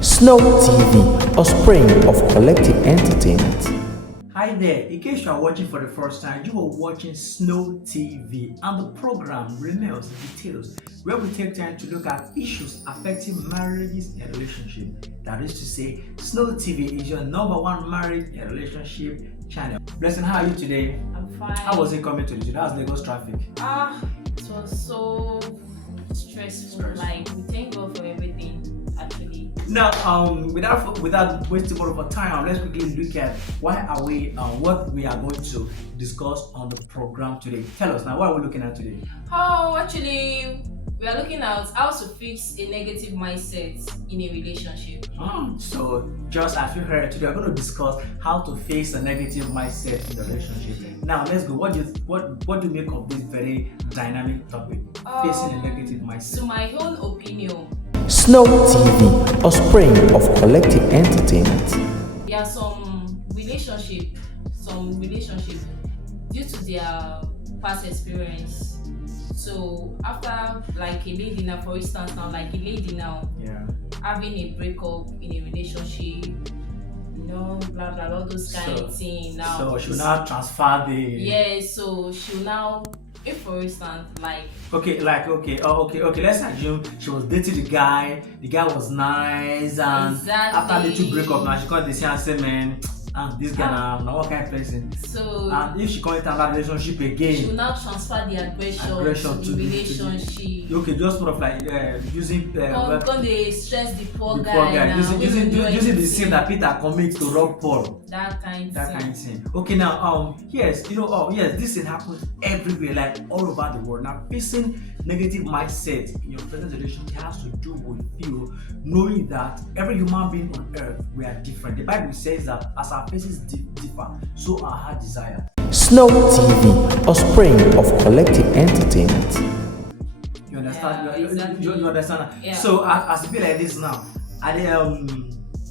Snow TV, a spring of collective entertainment. Hi there, in case you are watching for the first time, you are watching Snow TV, and the program reveals details where we take time to look at issues affecting marriages and relationships. That is to say, Snow TV is your #1 marriage and relationship channel. Blessing, how are you today? I'm fine. How was it coming to you? How's Lagos traffic? It was so stressful. Like, we thank God for everything, actually. Now, without wasting more of our time, let's quickly look at what we are going to discuss on the program today. Tell us now, what are we looking at today? Actually, we are looking at how to fix a negative mindset in a relationship. So, just as you heard today, we're going to discuss how to face a negative mindset in the relationship. Now, let's go. What do you make of this very dynamic topic, facing a negative mindset? To my own opinion, Snow TV, a spring of collective entertainment. there are some relationship due to their past experience. So after, like, a lady now, for instance, having a breakup in a relationship, blah blah, all those kind of things. Now, so she will now transfer the. Yeah, so she will now, if for instance, Okay, let's assume she was dating the guy was nice, and exactly. after the two break up, now she called the same and say, man, this guy now what kind of person? So, and if she come into another relationship again, she will now transfer the aggression to the relationship. Okay, just sort of like using When they stress the poor guy, using the sin that Peter commits to rob Paul. That kind of thing. Okay, now yes, this thing happens everywhere, like all over the world. Now, facing negative mindset in your present relationship has to do with you knowing that every human being on earth, we are different. The Bible says that as our faces differ, so are our desires. Snow TV, a spring of collective entertainment. You understand? Yeah, exactly. You understand? Yeah. So as it be like this now,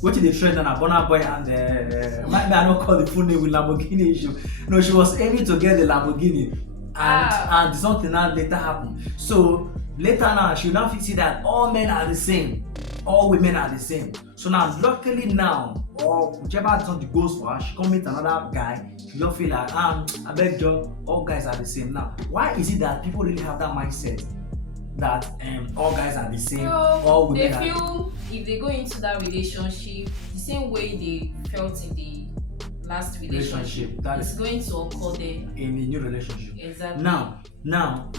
what did they trend on a Bonner Boy and maybe I don't call the full name with Lamborghini issue. No, she was aiming to get the Lamborghini, and something now later happened. So later now she will now see that all men are the same, all women are the same. So now luckily now, or whichever something goes for her, she come meet another guy. She don't feel like I beg you, all guys are the same. Now, why is it that people really have that mindset that all guys are the same, all women they feel if they go into that relationship the same way they felt in the last relationship that is going to occur there in a new relationship. Exactly. Now,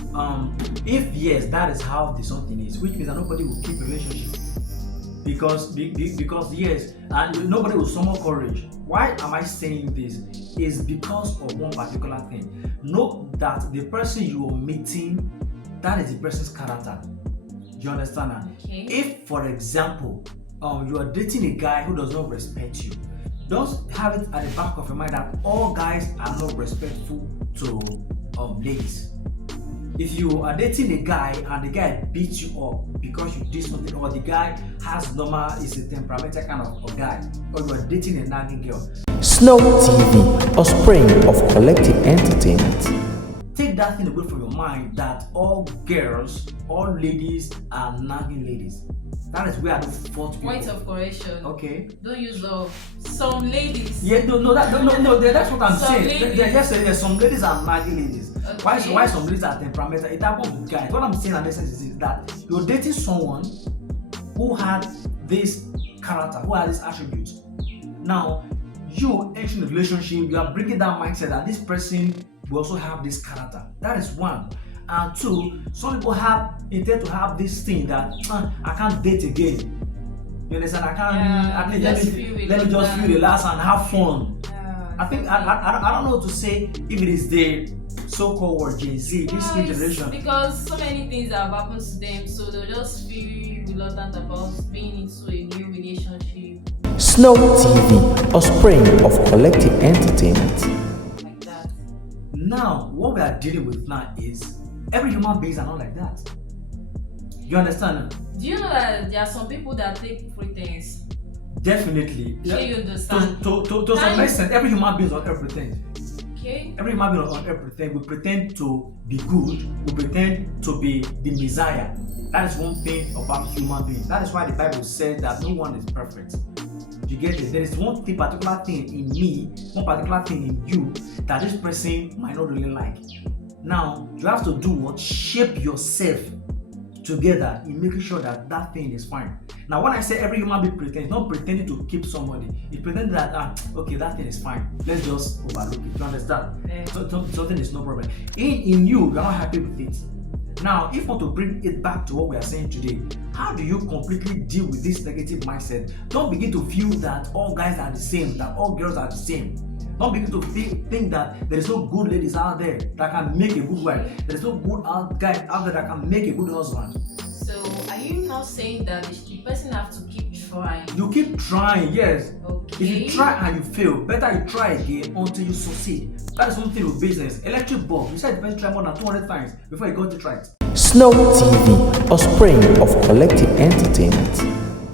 if yes, that is how the something is, which means that nobody will keep a relationship because yes, and nobody will summon courage. Why am I saying this? Is because of one particular thing. Know that the person you are meeting, that is the person's character. Do you understand that? Okay. If, for example, you are dating a guy who does not respect you, don't have it at the back of your mind that all guys are not respectful to ladies. If you are dating a guy and the guy beats you up because you did something, or the guy is a temperamental kind of guy, or you are dating a nagging girl, Snow TV, a spring of collective entertainment. take that thing away from your mind that all girls, all ladies are nagging ladies. That is where I do fault people. Point of correction. Okay. Don't use love. Some ladies. Yeah, no. That's what I'm saying. Ladies. Yes, some ladies are nagging ladies. Okay. Why some ladies are temperamental? It happens with guys. What I'm saying in essence is that you're dating someone who had this character, who had this attribute. Now, you entering a relationship, you are bringing that mindset that this person will also have this character. That is one. And two, some people intend to have this thing that I can't date again. You understand? I can't. Let me just feel relaxed and have fun. I think I don't know what to say if it is the so-called word Gen Z, this new generation. Because so many things have happened to them, so they'll just feel reluctant about being into a new relationship. Snow TV, a spring of collective entertainment. Like that. Now, what we are dealing with now is every human beings are not like that. You understand? Do you know that there are some people that take pretense? Definitely. Sure, you understand. To some extent, every human being is not everything. Okay. Every human being on earth we pretend to be good, we pretend to be the Messiah. That is one thing about human beings. That is why the Bible says that no one is perfect. You get it? There is one particular thing in me, one particular thing in you that this person might not really like. Now, you have to do what? Shape yourself together in making sure that that thing is fine. Now, when I say every human being pretends, not pretending to keep somebody, it's pretending that okay, that thing is fine. Let's just overlook it. You understand? Yeah. So something is no problem. In you, you're not happy with it. Now, if you want to bring it back to what we are saying today, how do you completely deal with this negative mindset? Don't begin to feel that all guys are the same, that all girls are the same. Don't begin to think that there is no good ladies out there that can make a good wife. There is no good guy out there that can make a good husband. So, are you now saying that the person have to keep trying? You keep trying, yes. Okay. If you try and you fail, better you try again until you succeed. That is something with business. Electric bulb, you said the person try more than 200 times before you got it right. Snow TV, a spring of collective entertainment.